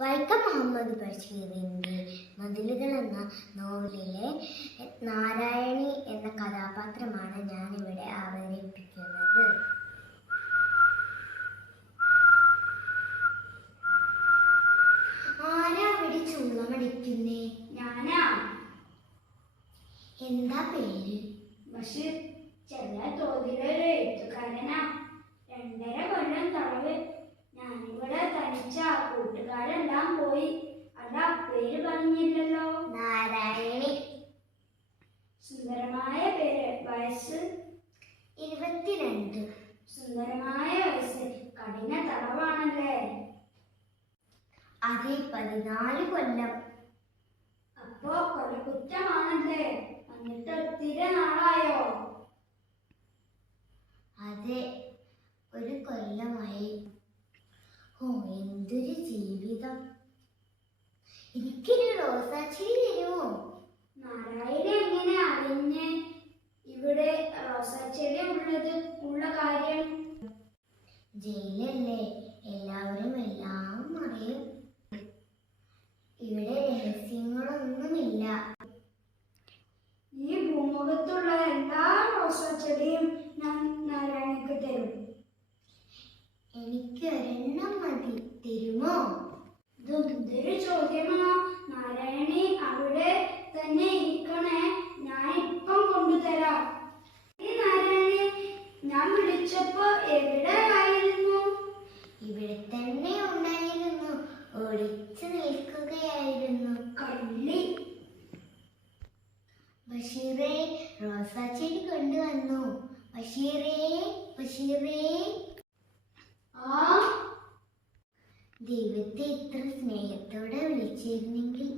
വൈക്കം മുഹമ്മദ് ബഷീറിൻ്റെ മതിലുകൾ എന്ന നോവലിലെ നാരായണി എന്ന കഥാപാത്രമാണ് ഞാനിവിടെ അവതരിപ്പിക്കുന്നത്. ആരാ അവിടെ ചുള്ളമടിക്കുന്നേ? ഞാനാ. എന്താ പേര്? ബഷീർ. ചെറിയ തോതിലൊരു എഴുത്തുകാരനാ. 2.5 കൊല്ലം തടവ്. ഞാനിവിടെ തനിച്ച. കൂട്ടുകാരെല്ലാം പോയി. അതാ പേര് പറഞ്ഞില്ലല്ലോ. നാരായണി. സുന്ദരമായ പേര്. വയസ്സ്? 22. സുന്ദരമായ വയസ്സ്. കഠിന തടവാണല്ലേ? അതെ, 14 കൊല്ലം. അപ്പോ കൊലകുറ്റമാണല്ലേ? എന്നിട്ട് ഒത്തിരി നാളായോ? അതെ, 1 കൊല്ലമായി. ഓ, എന്തൊരു ജീവിതം. എനിക്കൊരു റോസാച്ചെടി തരുമോ? നാരായണി എങ്ങനെ അറിഞ്ഞ് ഇവിടെ റോസാച്ചെടി ഉള്ള കാര്യം? ജയിലല്ലേ, എല്ലാവരും എല്ലാം അറിയും. ഇവിടെ രഹസ്യങ്ങളൊന്നുമില്ല. ഈ ഭൂമുഖത്തുള്ള എല്ലാ റോസാച്ചെടിയും ഞാൻ നാരായണിക്ക് തരും. എനിക്ക് 1 മതി, തരുമോ? ഇതൊരു ചോദ്യമാ. നാരായണി അവിടെ തന്നെ ഇരിക്കണേ, ഞാൻ ഇപ്പം കൊണ്ടുതരാം. ഈ നാരായണി, ഞാൻ വിളിച്ചപ്പോ എവിടെ ആയിരുന്നു? ഇവിടെ തന്നെ ഉണ്ടായിരുന്നു, ഒളിച്ചു നിൽക്കുകയായിരുന്നു. കള്ളി. ബഷീറേ, റോസാച്ചെടി കൊണ്ടുവന്നു. ബഷീറേ, ബഷീറേ. ആ, ദൈവത്തെ ഇത്ര സ്നേഹത്തോടെ വിളിച്ചിരുന്നെങ്കിൽ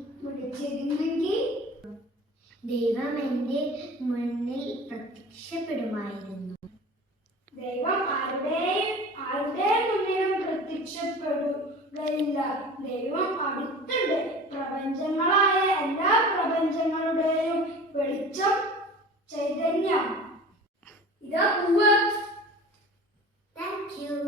ദൈവം എൻ്റെ മുന്നിൽ പ്രത്യക്ഷപ്പെടുമായിരുന്നു. ദൈവം ആരുടെ മുന്നിലും പ്രത്യക്ഷപ്പെടുകയില്ല. ദൈവം അടുത്തുണ്ട്. പ്രപഞ്ചങ്ങളായ എല്ലാ പ്രപഞ്ചങ്ങളുടെയും വെളിച്ചം, ചൈതന്യം. ഇതാ പൂവ്. Thank you.